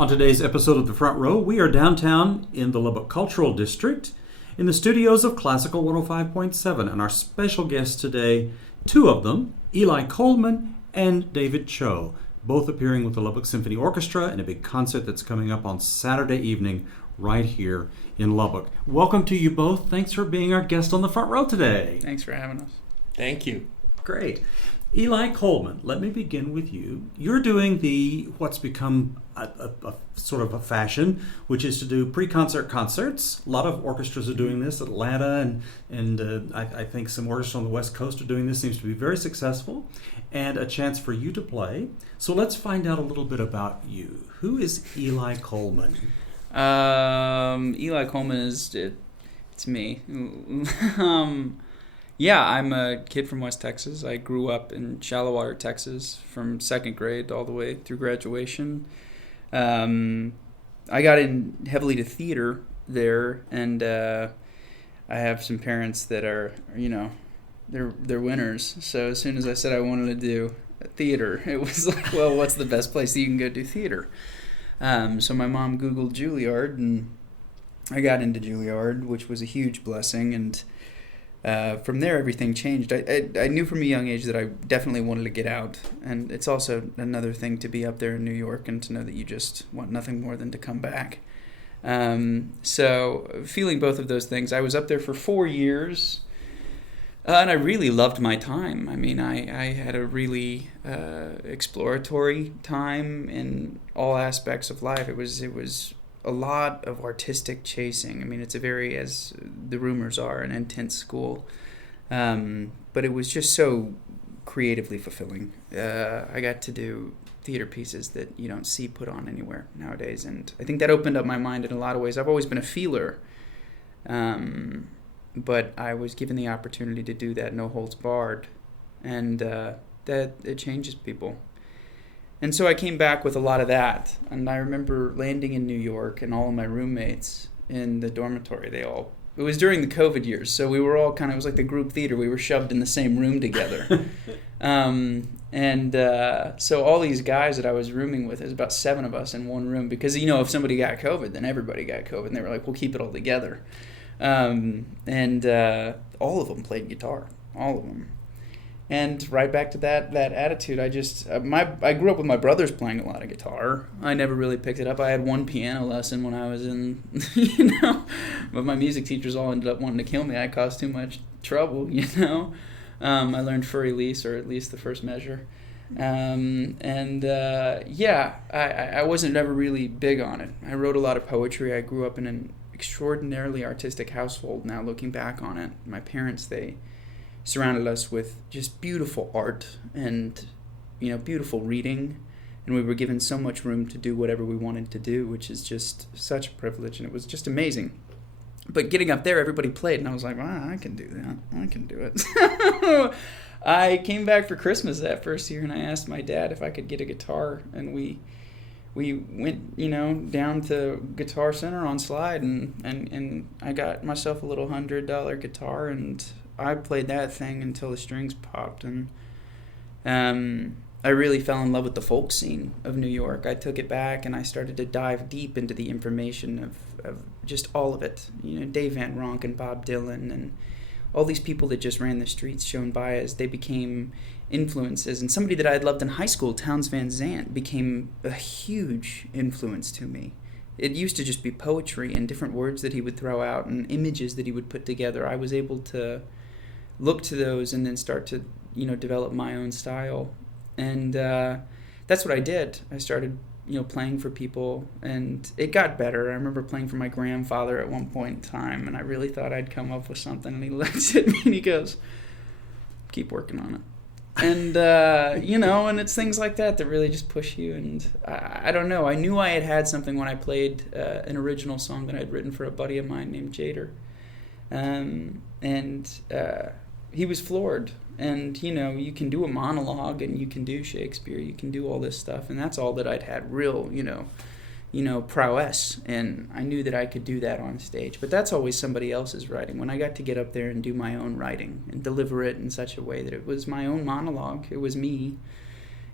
On today's episode of The Front Row, we are downtown in the Lubbock Cultural District in the studios of Classical 105.7, and our special guests today, two of them, Eli Kollmann and David Cho, both appearing with the Lubbock Symphony Orchestra in a big concert that's coming up on Saturday evening right here in Lubbock. Welcome to you both. Thanks for being our guest on The Front Row today. Thanks for having us. Thank you. Great. Eli Kollmann, let me begin with you. You're doing what's become a sort of a fashion, which is to do pre-concert concerts. A lot of orchestras are doing this. Atlanta and I think some orchestras on the West Coast are doing this. Seems to be very successful, and a chance for you to play. So let's find out a little bit about you. Who is Eli Kollmann? Eli Kollmann it's me. Yeah, I'm a kid from West Texas. I grew up in Shallowater, Texas, from second grade all the way through graduation. I got in heavily to theater there, and I have some parents that are, they're winners. So as soon as I said I wanted to do theater, it was like, well, what's the best place you can go do theater? So my mom Googled Juilliard, and I got into Juilliard, which was a huge blessing, and from there, everything changed. I knew from a young age that I definitely wanted to get out, and it's also another thing to be up there in New York and to know that you just want nothing more than to come back. So feeling both of those things, I was up there for 4 years, and I really loved my time. I mean, I had a really exploratory time in all aspects of life. It was a lot of artistic chasing. I mean, it's a very, as the rumors are, an intense school. But it was just so creatively fulfilling. I got to do theater pieces that you don't see put on anywhere nowadays. And I think that opened up my mind in a lot of ways. I've always been a feeler. But I was given the opportunity to do that, no holds barred. And that it changes people. And so I came back with a lot of that. And I remember landing in New York and all of my roommates in the dormitory, it was during the COVID years, so we were all it was like the group theater. We were shoved in the same room together. So all these guys that I was rooming with, there's about 7 of us in one room because, if somebody got COVID, then everybody got COVID. And they were like, we'll keep it all together. All of them played guitar, all of them. And right back to that attitude, I grew up with my brothers playing a lot of guitar. I never really picked it up. I had one piano lesson when I was in, but my music teachers all ended up wanting to kill me. I caused too much trouble, I learned Fur Elise, or at least the first measure. I wasn't ever really big on it. I wrote a lot of poetry. I grew up in an extraordinarily artistic household. Now looking back on it, my parents, they surrounded us with just beautiful art and, beautiful reading. And we were given so much room to do whatever we wanted to do, which is just such a privilege. And it was just amazing. But getting up there, everybody played. And I was like, I can do that. I can do it. I came back for Christmas that first year, and I asked my dad if I could get a guitar. And we went, down to Guitar Center on Slide, and I got myself a little $100 guitar, and I played that thing until the strings popped, and I really fell in love with the folk scene of New York. I took it back, and I started to dive deep into the information of just all of it. Dave Van Ronk and Bob Dylan and all these people that just ran the streets shown by us, they became influences. And somebody that I had loved in high school, Townes Van Zandt, became a huge influence to me. It used to just be poetry and different words that he would throw out and images that he would put together. I was able to look to those and then start to, develop my own style. And that's what I did. I started, playing for people, and it got better. I remember playing for my grandfather at one point in time, and I really thought I'd come up with something. And he looked at me and he goes, keep working on it. And, and it's things like that really just push you. And I don't know. I knew I had something when I played an original song that I'd written for a buddy of mine named Jader. He was floored. And, you can do a monologue and you can do Shakespeare. You can do all this stuff. And that's all that I'd had real, prowess. And I knew that I could do that on stage. But that's always somebody else's writing. When I got to get up there and do my own writing and deliver it in such a way that it was my own monologue, it was me.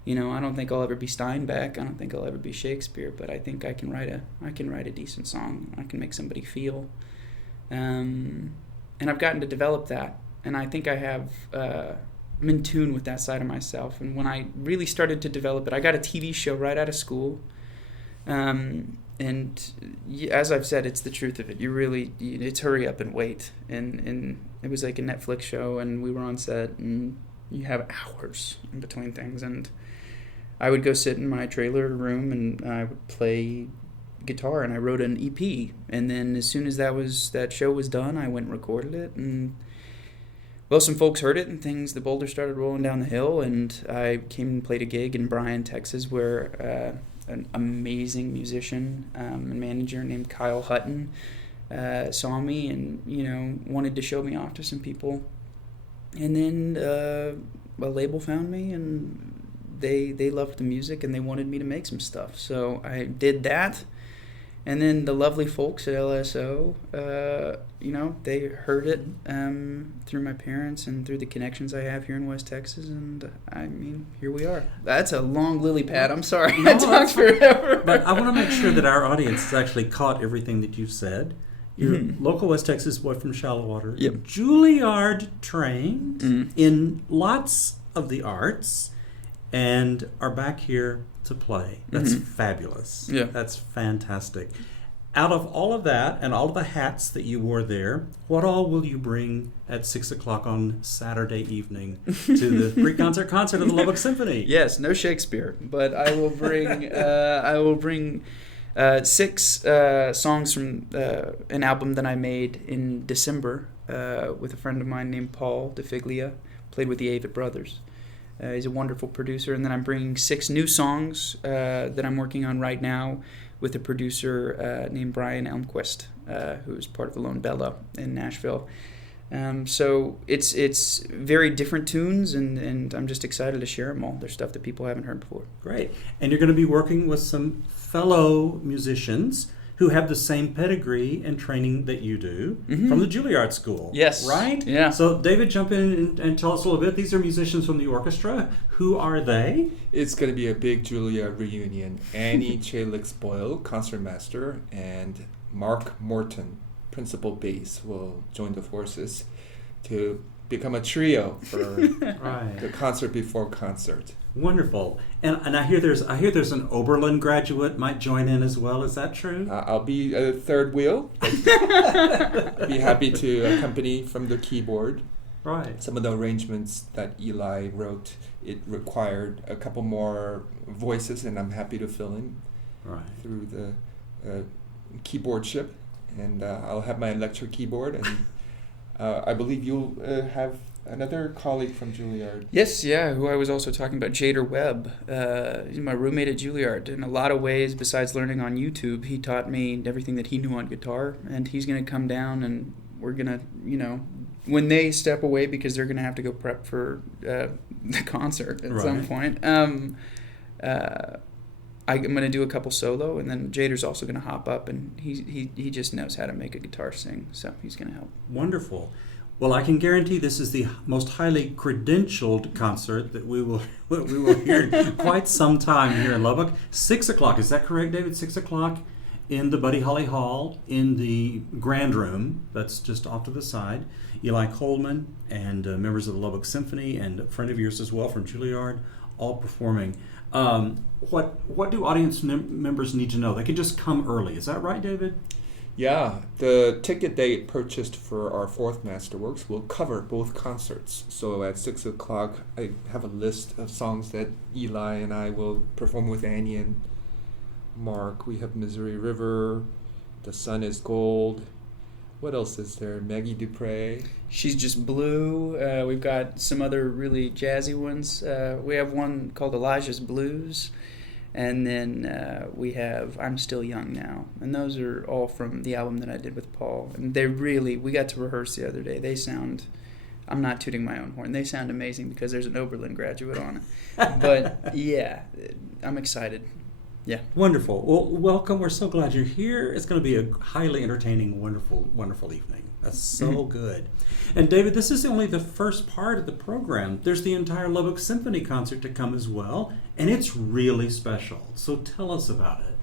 I don't think I'll ever be Steinbeck. I don't think I'll ever be Shakespeare, but I think I can write a decent song. I can make somebody feel. And I've gotten to develop that. And I think I'm in tune with that side of myself. And when I really started to develop it, I got a TV show right out of school. And as I've said, it's the truth of it. It's hurry up and wait. And it was like a Netflix show, and we were on set, and you have hours in between things. And I would go sit in my trailer room, and I would play guitar, and I wrote an EP. And then as soon as that show was done, I went and recorded it, and some folks heard it, and the boulders started rolling down the hill, and I came and played a gig in Bryan, Texas, where an amazing musician and manager named Kyle Hutton saw me and, wanted to show me off to some people. And then a label found me, and they loved the music, and they wanted me to make some stuff. So I did that. And then the lovely folks at LSO, they heard it through my parents and through the connections I have here in West Texas. And, here we are. That's a long lily pad. I'm sorry. No, I talked forever. But I want to make sure that our audience has actually caught everything that you've said. You're local West Texas boy from Shallowater. Yep. Juilliard trained in lots of the arts and are back here to play. That's fabulous. Yeah. That's fantastic. Out of all of that and all of the hats that you wore there, what all will you bring at 6 o'clock on Saturday evening to the pre-concert concert of the Lubbock Symphony? Yes, no Shakespeare, but I will bring 6 songs from an album that I made in December with a friend of mine named Paul DeFiglia, played with the Avett Brothers. He's a wonderful producer. And then I'm bringing 6 new songs that I'm working on right now with a producer named Brian Elmquist, who is part of Alone Bella in Nashville. So it's very different tunes, and I'm just excited to share them all. They're stuff that people haven't heard before. Great. And you're going to be working with some fellow musicians who have the same pedigree and training that you do from the Juilliard School. Yes. Right? Yeah. So, David, jump in and tell us a little bit. These are musicians from the orchestra. Who are they? It's going to be a big Juilliard reunion. Annie Chalik-Boyle, concertmaster, and Mark Morton, principal bass, will join the forces to become a trio for the concert before concert. Wonderful. And I hear there's an Oberlin graduate might join in as well. Is that true? I'll be a third wheel. I'd be happy to accompany from the keyboard. Right. Some of the arrangements that Eli wrote, it required a couple more voices, and I'm happy to fill in through the keyboardship. And I'll have my electric keyboard, and I believe you'll have another colleague from Juilliard. Yes, yeah, who I was also talking about, Jader Webb. He's my roommate at Juilliard. In a lot of ways, besides learning on YouTube, he taught me everything that he knew on guitar, and he's going to come down, and we're going to, when they step away, because they're going to have to go prep for the concert at some point, I'm going to do a couple solo, and then Jader's also going to hop up, and he just knows how to make a guitar sing, so he's going to help. Wonderful. Well, I can guarantee this is the most highly credentialed concert that we will hear in quite some time here in Lubbock. 6 o'clock, is that correct, David? 6 o'clock in the Buddy Holly Hall in the Grand Room. That's just off to the side. Eli Kollmann and members of the Lubbock Symphony and a friend of yours as well from Juilliard, all performing. What do audience members need to know? They can just come early. Is that right, David? Yeah, the ticket they purchased for our 4th Masterworks will cover both concerts. So at 6 o'clock, I have a list of songs that Eli and I will perform with Annie and Mark. We have Missouri River, The Sun is Gold. What else is there? Maggie Dupre. She's Just Blue. We've got some other really jazzy ones. We have one called Elijah's Blues. And then we have I'm Still Young Now. And those are all from the album that I did with Paul. And we got to rehearse the other day. They sound, I'm not tooting my own horn, they sound amazing because there's an Oberlin graduate on it. But yeah, I'm excited. Yeah. Wonderful. Well, welcome. We're so glad you're here. It's going to be a highly entertaining, wonderful evening. That's so good. And David, this is only the first part of the program. There's the entire Lubbock Symphony concert to come as well, and it's really special. So tell us about it.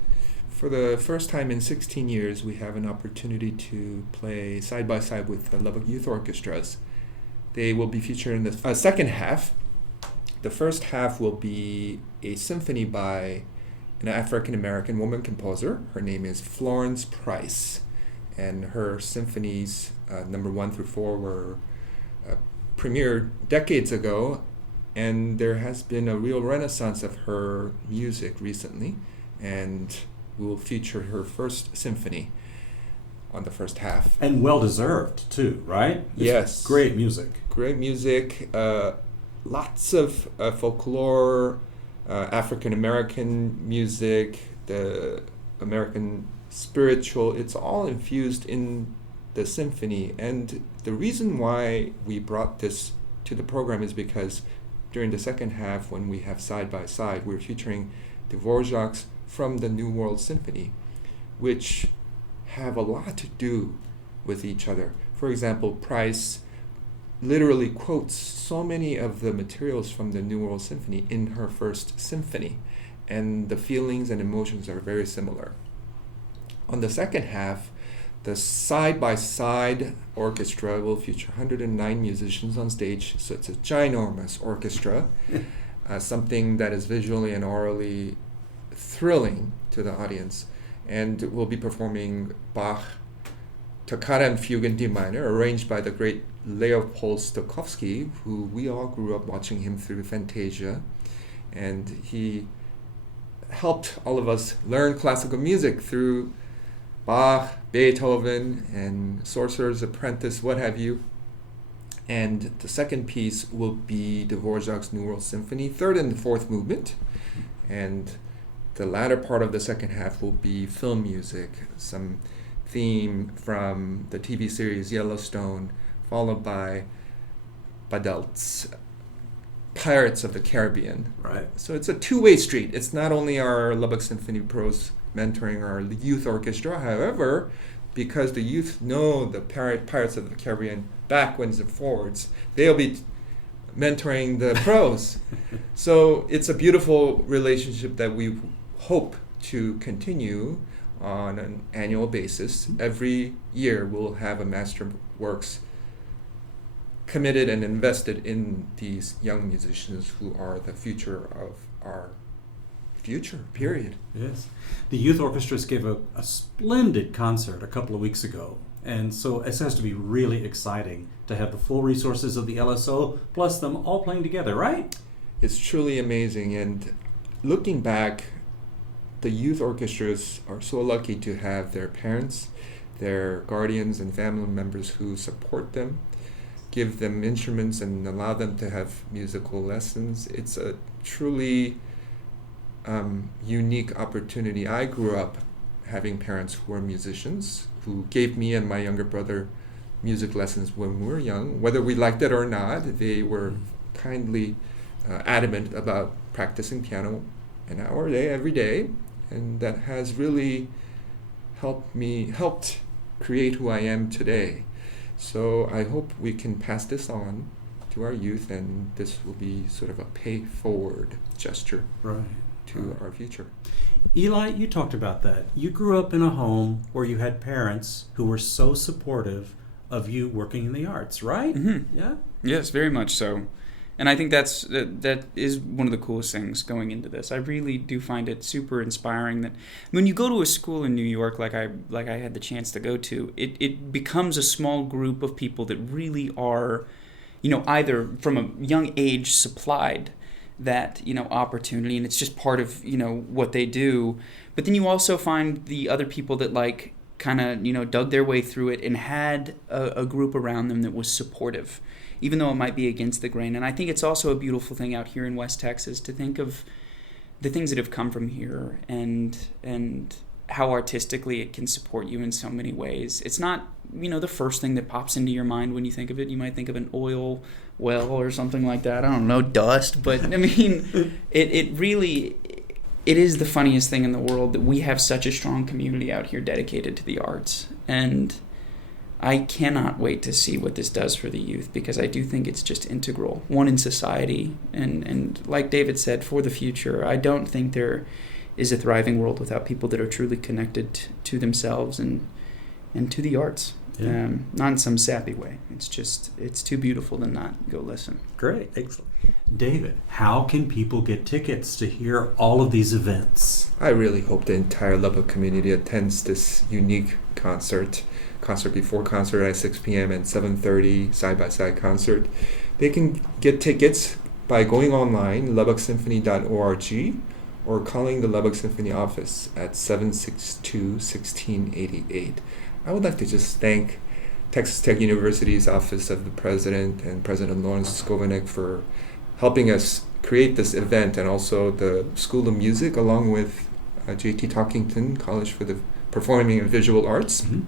For the first time in 16 years, we have an opportunity to play side by side with the Lubbock Youth Orchestras. They will be featured in the second half. The first half will be a symphony by an African-American woman composer. Her name is Florence Price, and her symphonies, number 1 through 4, were premiered decades ago, and there has been a real renaissance of her music recently, and we will feature her first symphony on the first half. And well-deserved, too, right? Yes. Great music. Great music. Lots of folklore, African-American music, the American spiritual. It's all infused in the symphony. And the reason why we brought this to the program is because during the second half, when we have side by side, we're featuring Dvorak's from the New World Symphony, which have a lot to do with each other. For example, Price literally quotes so many of the materials from the New World Symphony in her first symphony, and the feelings and emotions are very similar. On the second half, the side-by-side orchestra will feature 109 musicians on stage, so it's a ginormous orchestra, something that is visually and aurally thrilling to the audience, and we'll be performing Bach Toccata and Fugue in D minor, arranged by the great Leopold Stokowski, who we all grew up watching him through Fantasia, and he helped all of us learn classical music through Bach, Beethoven, and Sorcerer's Apprentice, what have you. And the second piece will be Dvorak's New World Symphony, third and fourth movement, and the latter part of the second half will be film music, some theme from the TV series Yellowstone, followed by Badelt's Pirates of the Caribbean. Right. So it's a two-way street. It's not only our Lubbock Symphony pros mentoring our youth orchestra, however, because the youth know the Pirates of the Caribbean backwards and forwards, they'll be mentoring the pros. So it's a beautiful relationship that we hope to continue on an annual basis. Every year we'll have a master works committed and invested in these young musicians who are the future of our future, period. Yes. The youth orchestras gave a splendid concert a couple of weeks ago, and so it has to be really exciting to have the full resources of the LSO plus them all playing together, right? It's truly amazing, and looking back, the youth orchestras are so lucky to have their parents, their guardians and family members who support them, give them instruments and allow them to have musical lessons. It's a truly unique opportunity. I grew up having parents who were musicians, who gave me and my younger brother music lessons when we were young. Whether we liked it or not, they were kindly adamant about practicing piano an hour a day, every day, and that has really helped create who I am today. So I hope we can pass this on to our youth, and this will be sort of a pay-forward gesture to our future. Eli, you talked about that. You grew up in a home where you had parents who were so supportive of you working in the arts, right? Mm-hmm. Yeah? Yes, very much so. And I think that is one of the coolest things going into this. I really do find it super inspiring that when you go to a school in New York like I had the chance to go to, it becomes a small group of people that really are, either from a young age supplied that, opportunity, and it's just part of, what they do. But then you also find the other people that kind of, dug their way through it and had a group around them that was supportive, even though it might be against the grain. And I think it's also a beautiful thing out here in West Texas to think of the things that have come from here and how artistically it can support you in so many ways. It's not, the first thing that pops into your mind when you think of it. You might think of an oil well or something like that. I don't know, dust. But, I mean, it really, it is the funniest thing in the world that we have such a strong community out here dedicated to the arts. And I cannot wait to see what this does for the youth, because I do think it's just integral, one, in society, and like David said, for the future. I don't think there is a thriving world without people that are truly connected to themselves and to the arts. Yeah. Not in some sappy way. It's too beautiful to not go listen. Great, excellent. David, how can people get tickets to hear all of these events? I really hope the entire Lubbock community attends this unique concert before concert at 6 p.m. and 7:30 side-by-side concert. They can get tickets by going online, lubbocksymphony.org, or calling the Lubbock Symphony office at 762-1688. I would like to just thank Texas Tech University's Office of the President and President Lawrence Skovanec for helping us create this event, and also the School of Music along with J.T. Talkington College for the Performing and Visual Arts. Mm-hmm.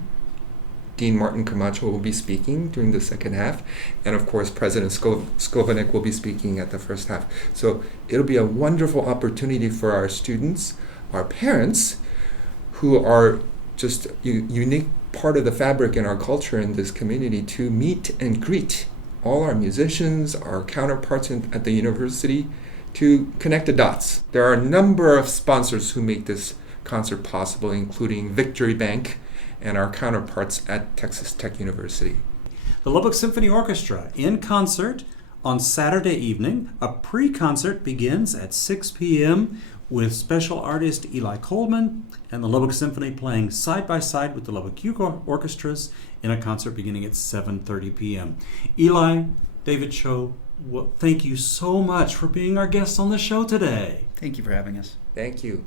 Dean Martin Camacho will be speaking during the second half, and of course President Skovanec will be speaking at the first half. So it'll be a wonderful opportunity for our students, our parents, who are just a unique part of the fabric in our culture in this community, to meet and greet all our musicians, our counterparts at the university, to connect the dots. There are a number of sponsors who make this concert possible, including Victory Bank and our counterparts at Texas Tech University. The Lubbock Symphony Orchestra in concert on Saturday evening. A pre-concert begins at 6 p.m. with special artist Eli Kollmann and the Lubbock Symphony playing side-by-side with the Lubbock Youth Orchestras in a concert beginning at 7:30 p.m. Eli, David Cho, thank you so much for being our guest on the show today. Thank you for having us. Thank you.